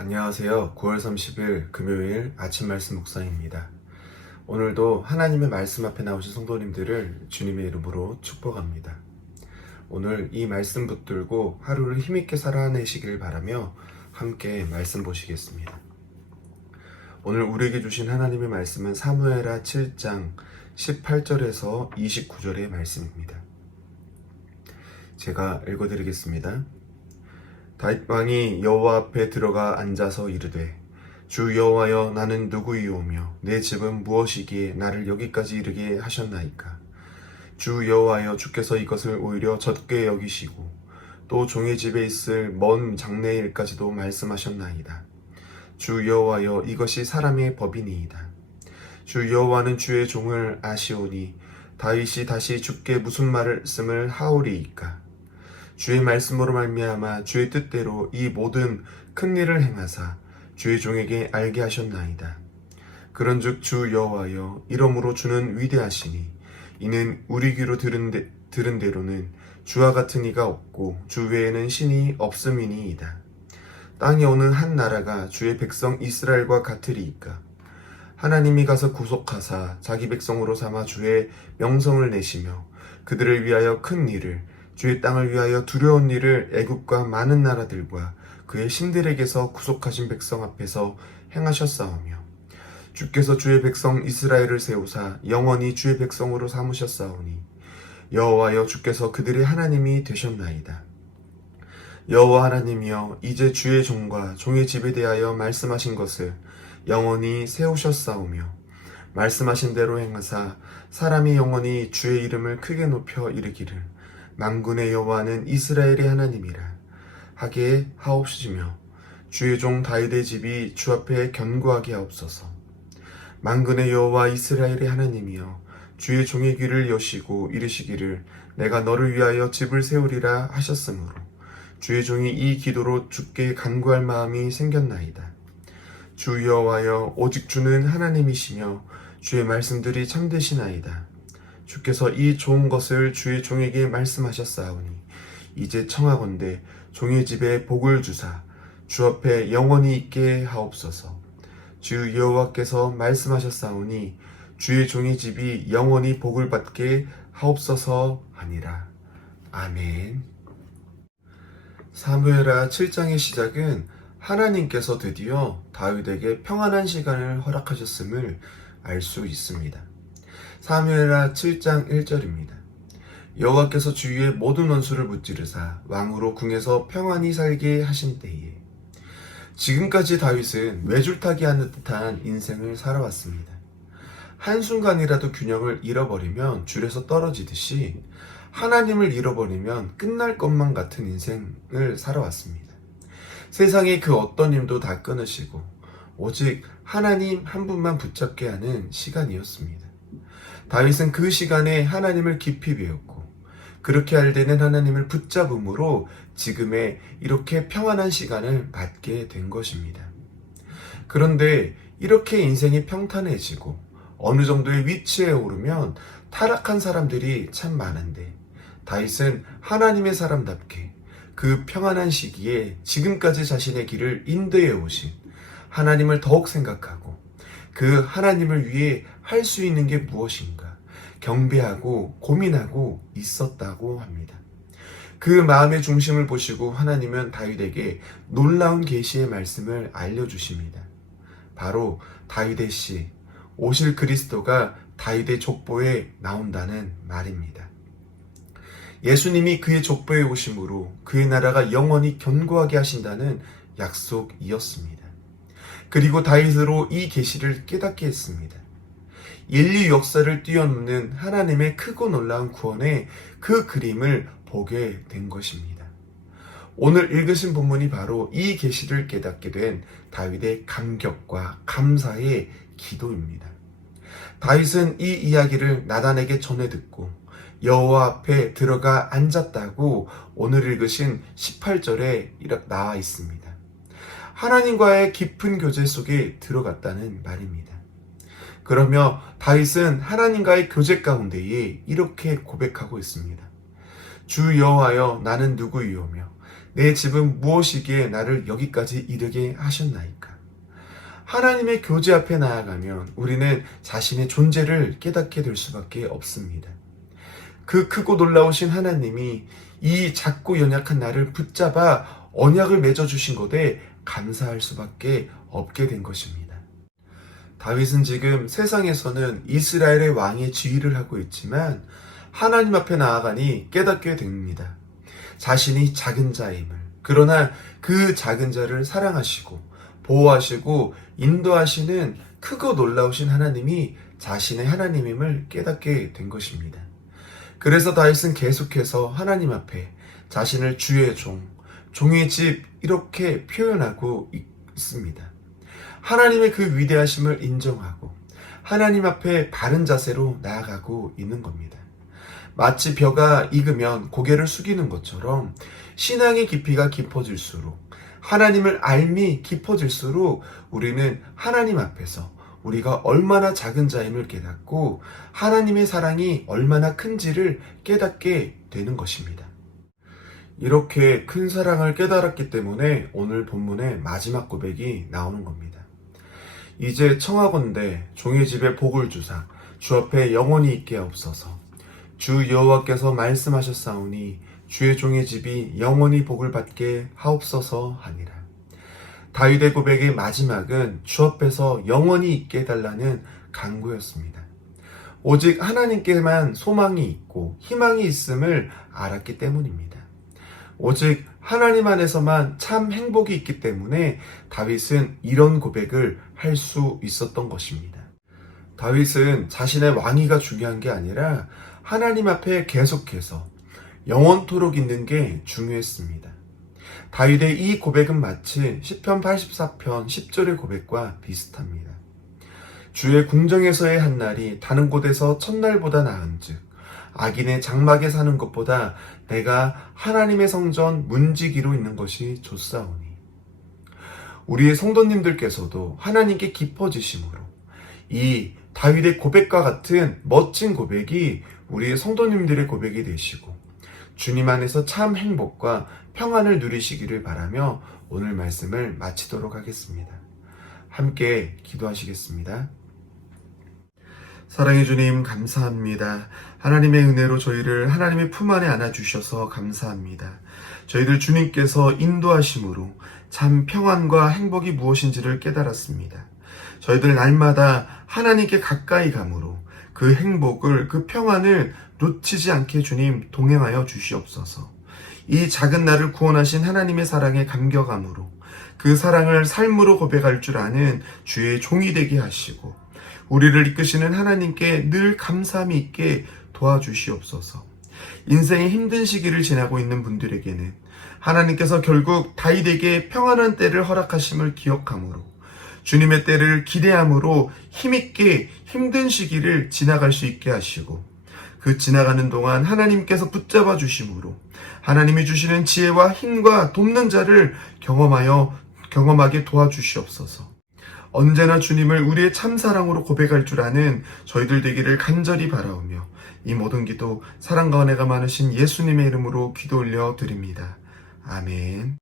안녕하세요. 9월 30일 금요일 아침 말씀 묵상입니다. 오늘도 하나님의 말씀 앞에 나오신 성도님들을 주님의 이름으로 축복합니다. 오늘 이 말씀 붙들고 하루를 힘있게 살아내시길 바라며 함께 말씀 보시겠습니다. 오늘 우리에게 주신 하나님의 말씀은 사무엘하 7장 18절에서 29절의 말씀입니다. 제가 읽어드리겠습니다. 다윗 왕이 여호와 앞에 들어가 앉아서 이르되 주 여호와여 나는 누구이오며 내 집은 무엇이기에 나를 여기까지 이르게 하셨나이까. 주 여호와여 주께서 이것을 오히려 적게 여기시고 또 종의 집에 있을 먼 장래의 일까지도 말씀하셨나이다. 주 여호와여 이것이 사람의 법이니이다. 주 여호와는 주의 종을 아시오니 다윗이 다시 주께 무슨 말씀을 하오리이까. 주의 말씀으로 말미암아 주의 뜻대로 이 모든 큰 일을 행하사 주의 종에게 알게 하셨나이다. 그런즉 주 여호와여 이러므로 주는 위대하시니 이는 우리 귀로 들은 대로는 주와 같은 이가 없고 주 외에는 신이 없음이니이다. 땅에 오는 한 나라가 주의 백성 이스라엘과 같으리이까. 하나님이 가서 구속하사 자기 백성으로 삼아 주의 명성을 내시며 그들을 위하여 큰 일을 주의 땅을 위하여 두려운 일을 애굽과 많은 나라들과 그의 신들에게서 구속하신 백성 앞에서 행하셨사오며 주께서 주의 백성 이스라엘을 세우사 영원히 주의 백성으로 삼으셨사오니 여호와여 주께서 그들의 하나님이 되셨나이다. 여호와 하나님이여 이제 주의 종과 종의 집에 대하여 말씀하신 것을 영원히 세우셨사오며 말씀하신 대로 행하사 사람이 영원히 주의 이름을 크게 높여 이르기를 만군의 여호와는 이스라엘의 하나님이라 하게 하옵시며 주의 종 다윗의 집이 주 앞에 견고하게 하옵소서. 만군의 여호와 이스라엘의 하나님이여 주의 종의 귀를 여시고 이르시기를 내가 너를 위하여 집을 세우리라 하셨으므로 주의 종이 이 기도로 주께 간구할 마음이 생겼나이다. 주 여호와여 오직 주는 하나님이시며 주의 말씀들이 참되시나이다. 주께서 이 좋은 것을 주의 종에게 말씀하셨사오니 이제 청하건대 종의 집에 복을 주사 주 앞에 영원히 있게 하옵소서. 주 여호와께서 말씀하셨사오니 주의 종의 집이 영원히 복을 받게 하옵소서 하니라. 아멘. 사무엘하 7장의 시작은 하나님께서 드디어 다윗에게 평안한 시간을 허락하셨음을 알 수 있습니다. 사무엘하 7장 1절입니다. 여호와께서 주위의 모든 원수를 무찌르사 왕으로 궁에서 평안히 살게 하신 때에. 지금까지 다윗은 외줄타기 하는 듯한 인생을 살아왔습니다. 한순간이라도 균형을 잃어버리면 줄에서 떨어지듯이 하나님을 잃어버리면 끝날 것만 같은 인생을 살아왔습니다. 세상의 그 어떤 힘도 다 끊으시고 오직 하나님 한 분만 붙잡게 하는 시간이었습니다. 다윗은 그 시간에 하나님을 깊이 배웠고 그렇게 알되는 하나님을 붙잡음으로 지금의 이렇게 평안한 시간을 맞게 된 것입니다. 그런데 이렇게 인생이 평탄해지고 어느 정도의 위치에 오르면 타락한 사람들이 참 많은데 다윗은 하나님의 사람답게 그 평안한 시기에 지금까지 자신의 길을 인도해 오신 하나님을 더욱 생각하고 그 하나님을 위해 할 수 있는 게 무엇인가 경배하고 고민하고 있었다고 합니다. 그 마음의 중심을 보시고 하나님은 다윗에게 놀라운 계시의 말씀을 알려주십니다. 바로 다윗의 씨, 오실 그리스도가 다윗의 족보에 나온다는 말입니다. 예수님이 그의 족보에 오심으로 그의 나라가 영원히 견고하게 하신다는 약속이었습니다. 그리고 다윗으로 이 계시를 깨닫게 했습니다. 인류 역사를 뛰어넘는 하나님의 크고 놀라운 구원의 그 그림을 보게 된 것입니다. 오늘 읽으신 본문이 바로 이 계시를 깨닫게 된 다윗의 감격과 감사의 기도입니다. 다윗은 이 이야기를 나단에게 전해 듣고 여호와 앞에 들어가 앉았다고 오늘 읽으신 18절에 이렇게 나와 있습니다. 하나님과의 깊은 교제 속에 들어갔다는 말입니다. 그러며 다윗은 하나님과의 교제 가운데에 이렇게 고백하고 있습니다. 주 여호와여 나는 누구이오며 내 집은 무엇이기에 나를 여기까지 이르게 하셨나이까? 하나님의 교제 앞에 나아가면 우리는 자신의 존재를 깨닫게 될 수밖에 없습니다. 그 크고 놀라우신 하나님이 이 작고 연약한 나를 붙잡아 언약을 맺어주신 것에 감사할 수밖에 없게 된 것입니다. 다윗은 지금 세상에서는 이스라엘의 왕의 지위를 하고 있지만 하나님 앞에 나아가니 깨닫게 됩니다. 자신이 작은 자임을, 그러나 그 작은 자를 사랑하시고 보호하시고 인도하시는 크고 놀라우신 하나님이 자신의 하나님임을 깨닫게 된 것입니다. 그래서 다윗은 계속해서 하나님 앞에 자신을 주의 종, 종의 집 이렇게 표현하고 있습니다. 하나님의 그 위대하심을 인정하고 하나님 앞에 바른 자세로 나아가고 있는 겁니다. 마치 벼가 익으면 고개를 숙이는 것처럼 신앙의 깊이가 깊어질수록 하나님을 알미 깊어질수록 우리는 하나님 앞에서 우리가 얼마나 작은 자임을 깨닫고 하나님의 사랑이 얼마나 큰지를 깨닫게 되는 것입니다. 이렇게 큰 사랑을 깨달았기 때문에 오늘 본문의 마지막 고백이 나오는 겁니다. 이제 청하건대 종의 집에 복을 주사 주 앞에 영원히 있게 하옵소서. 주 여호와께서 말씀하셨사오니 주의 종의 집이 영원히 복을 받게 하옵소서 하니라. 다윗의 고백의 마지막은 주 앞에서 영원히 있게 해달라는 간구였습니다. 오직 하나님께만 소망이 있고 희망이 있음을 알았기 때문입니다. 오직 하나님 안에서만 참 행복이 있기 때문에 다윗은 이런 고백을 할 수 있었던 것입니다. 다윗은 자신의 왕위가 중요한 게 아니라 하나님 앞에 계속해서 영원토록 있는 게 중요했습니다. 다윗의 이 고백은 마치 시편 84편 10절의 고백과 비슷합니다. 주의 궁정에서의 한 날이 다른 곳에서 첫날보다 나은즉 악인의 장막에 사는 것보다 내가 하나님의 성전 문지기로 있는 것이 좋사오니. 우리의 성도님들께서도 하나님께 깊어지심으로 이 다윗의 고백과 같은 멋진 고백이 우리의 성도님들의 고백이 되시고 주님 안에서 참 행복과 평안을 누리시기를 바라며 오늘 말씀을 마치도록 하겠습니다. 함께 기도하시겠습니다. 사랑해 주님 감사합니다. 하나님의 은혜로 저희를 하나님의 품 안에 안아주셔서 감사합니다. 저희들 주님께서 인도하심으로 참 평안과 행복이 무엇인지를 깨달았습니다. 저희들 날마다 하나님께 가까이 감으로 그 행복을, 그 평안을 놓치지 않게 주님 동행하여 주시옵소서. 이 작은 나를 구원하신 하나님의 사랑에 감격함으로 그 사랑을 삶으로 고백할 줄 아는 주의 종이 되게 하시고 우리를 이끄시는 하나님께 늘 감사함이 있게 도와주시옵소서. 인생의 힘든 시기를 지나고 있는 분들에게는 하나님께서 결국 다윗에게 평안한 때를 허락하심을 기억함으로 주님의 때를 기대함으로 힘있게 힘든 시기를 지나갈 수 있게 하시고 그 지나가는 동안 하나님께서 붙잡아 주심으로 하나님이 주시는 지혜와 힘과 돕는 자를 경험하게 도와주시옵소서. 언제나 주님을 우리의 참사랑으로 고백할 줄 아는 저희들 되기를 간절히 바라오며 이 모든 기도 사랑과 은혜가 많으신 예수님의 이름으로 기도 올려 드립니다. 아멘.